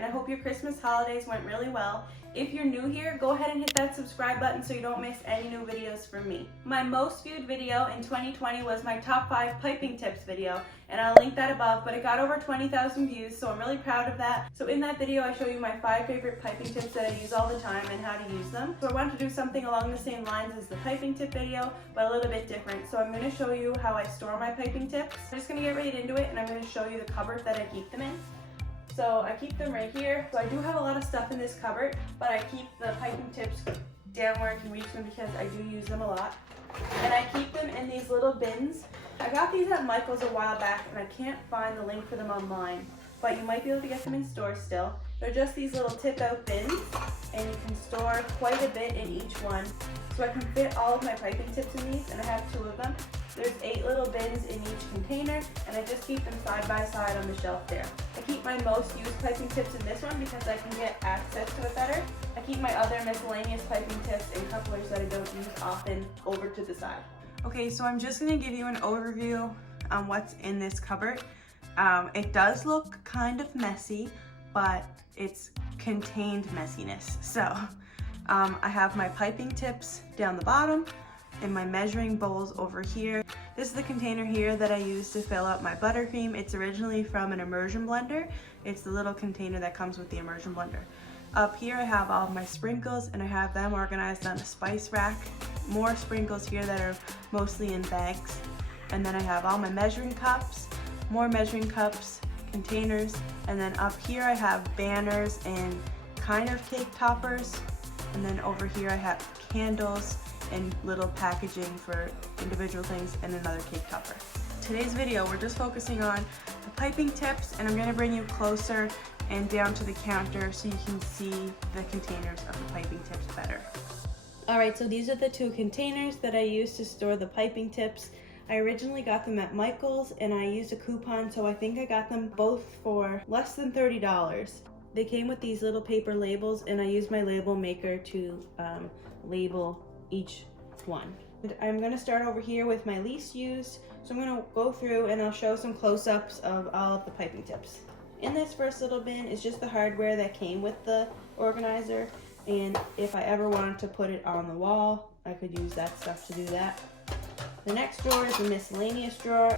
and I hope your Christmas holidays went really well. If you're new here, go ahead and hit that subscribe button so you don't miss any new videos from me. My most viewed video in 2020 was my top 5 piping tips video, and I'll link that above, but it got over 20,000 views, so I'm really proud of that. So in that video, I show you my 5 favorite piping tips that I use all the time and how to use them. So I wanted to do something along the same lines as the piping tip video, but a little bit different. So I'm going to show you how I store my piping tips. I'm just going to get right into it, and I'm going to show you the cupboard that I keep them in. So I keep them right here. So I do have a lot of stuff in this cupboard, but I keep the piping tips down where I can reach them because I do use them a lot. And I keep them in these little bins. I got these at Michael's a while back, and I can't find the link for them online, but you might be able to get them in stores still. They're just these little tip-out bins, and you can store quite a bit in each one. So I can fit all of my piping tips in these, and I have 2 of them. There's 8 little bins in each container, and I just keep them side by side on the shelf there. I keep my most used piping tips in this one because I can get access to it better. I keep my other miscellaneous piping tips and couplers that I don't use often over to the side. Okay, so I'm just going to give you an overview on what's in this cupboard. It does look kind of messy, but it's contained messiness. So I have my piping tips down the bottom and my measuring bowls over here. This is the container here that I use to fill up my buttercream. It's originally from an immersion blender. It's the little container that comes with the immersion blender. Up here I have all of my sprinkles, and I have them organized on a spice rack. More sprinkles here that are mostly in bags. And then I have all my measuring cups, more measuring cups, containers, and then up here I have banners and kind of cake toppers. And then over here I have candles and little packaging for individual things and another cake topper. Today's video, we're just focusing on the piping tips, and I'm going to bring you closer and down to the counter so you can see the containers of the piping tips better. Alright, so these are the 2 containers that I use to store the piping tips. I originally got them at Michael's, and I used a coupon, so I think I got them both for less than $30. They came with these little paper labels, and I used my label maker to label each one. I'm going to start over here with my least used, so I'm going to go through and I'll show some close-ups of all of the piping tips. In this first little bin is just the hardware that came with the organizer, and if I ever wanted to put it on the wall, I could use that stuff to do that. The next drawer is the miscellaneous drawer.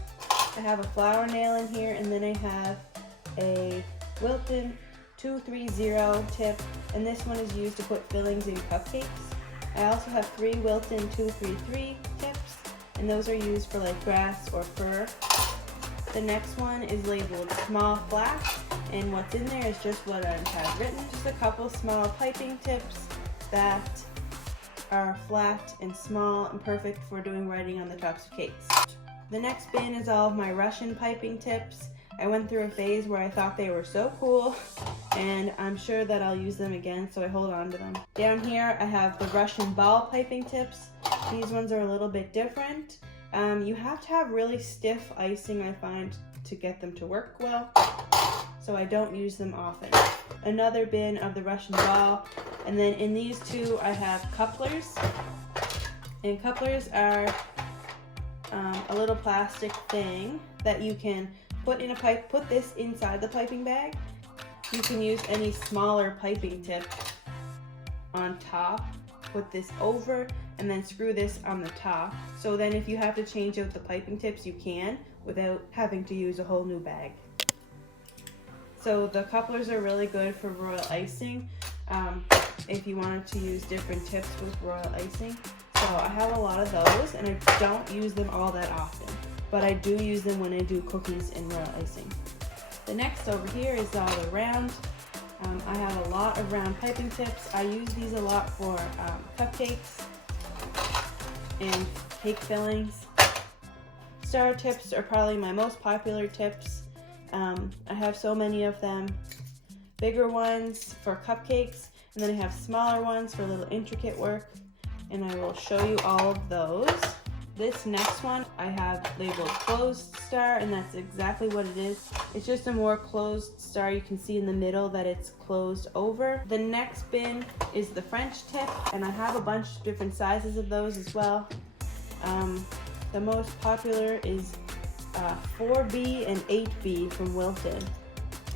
I have a flower nail in here, and then I have a Wilton 230 tip, and this one is used to put fillings in cupcakes. I also have 3 Wilton 233 tips, and those are used for like grass or fur. The next one is labeled small flat, and what's in there is just what I have written. Just a couple small piping tips that are flat and small and perfect for doing writing on the tops of cakes. The next bin is all of my Russian piping tips. I went through a phase where I thought they were so cool, and I'm sure that I'll use them again, so I hold on to them. Down here I have the Russian ball piping tips. These ones are a little bit different. You have to have really stiff icing, I find, to get them to work well, so I don't use them often. Another bin of the Russian ball, and then in these 2 I have couplers, and couplers are a little plastic thing that you can put in a pipe. Put this inside the piping bag. You can use any smaller piping tip on top, put this over, and then screw this on the top. So then if you have to change out the piping tips, you can without having to use a whole new bag. So the couplers are really good for royal icing, if you wanted to use different tips with royal icing. So I have a lot of those, and I don't use them all that often, but I do use them when I do cookies and royal icing. The next over here is all the round. I have a lot of round piping tips. I use these a lot for cupcakes and cake fillings. Star tips are probably my most popular tips. I have so many of them. Bigger ones for cupcakes, and then I have smaller ones for little intricate work, and I will show you all of those. This next one I have labeled closed star, and that's exactly what it is. It's just a more closed star. You can see in the middle that it's closed over. The next bin is the French tip, and I have a bunch of different sizes of those as well. The most popular is 4B and 8B from Wilton.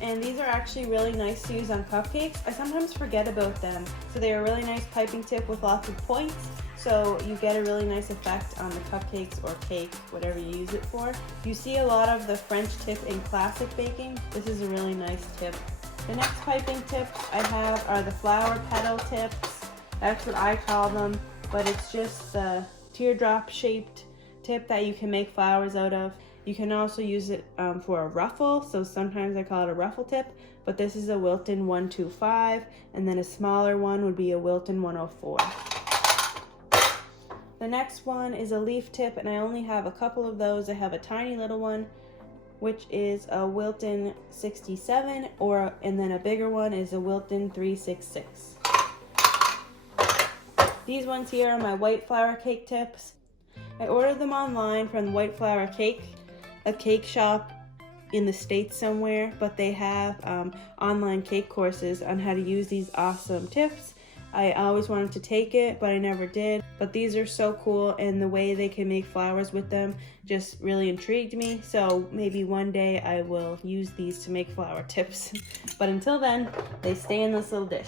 And these are actually really nice to use on cupcakes. I sometimes forget about them. So they're a really nice piping tip with lots of points. So you get a really nice effect on the cupcakes or cake, whatever you use it for. You see a lot of the French tip in classic baking. This is a really nice tip. The next piping tips I have are the flower petal tips. That's what I call them, but it's just the teardrop shaped tip that you can make flowers out of. You can also use it for a ruffle, so sometimes I call it a ruffle tip, but this is a Wilton 125, and then a smaller one would be a Wilton 104. The next one is a leaf tip, and I only have a couple of those. I have a tiny little one, which is a Wilton 67, and then a bigger one is a Wilton 366. These ones here are my white flour cake tips. I ordered them online from White Flour Cake, a cake shop in the States somewhere, but they have online cake courses on how to use these awesome tips. I always wanted to take it, but I never did. But these are so cool, and the way they can make flowers with them just really intrigued me. So maybe one day I will use these to make flower tips. But until then, they stay in this little dish.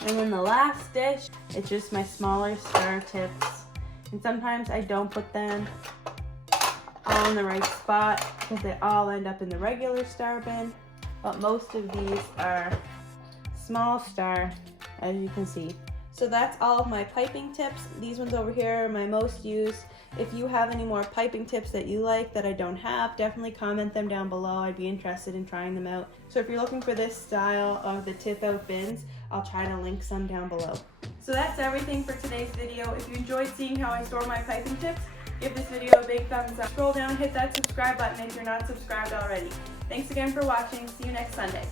And then the last dish, it's just my smaller star tips. And sometimes I don't put them all in the right spot because they all end up in the regular star bin. But most of these are small star, as you can see. So that's all of my piping tips. These ones over here are my most used. If you have any more piping tips that you like that I don't have, definitely comment them down below. I'd be interested in trying them out. So if you're looking for this style of the tip out bins, I'll try to link some down below. So that's everything for today's video. If you enjoyed seeing how I store my piping tips, give this video a big thumbs up. Scroll down and hit that subscribe button if you're not subscribed already. Thanks again for watching. See you next Sunday.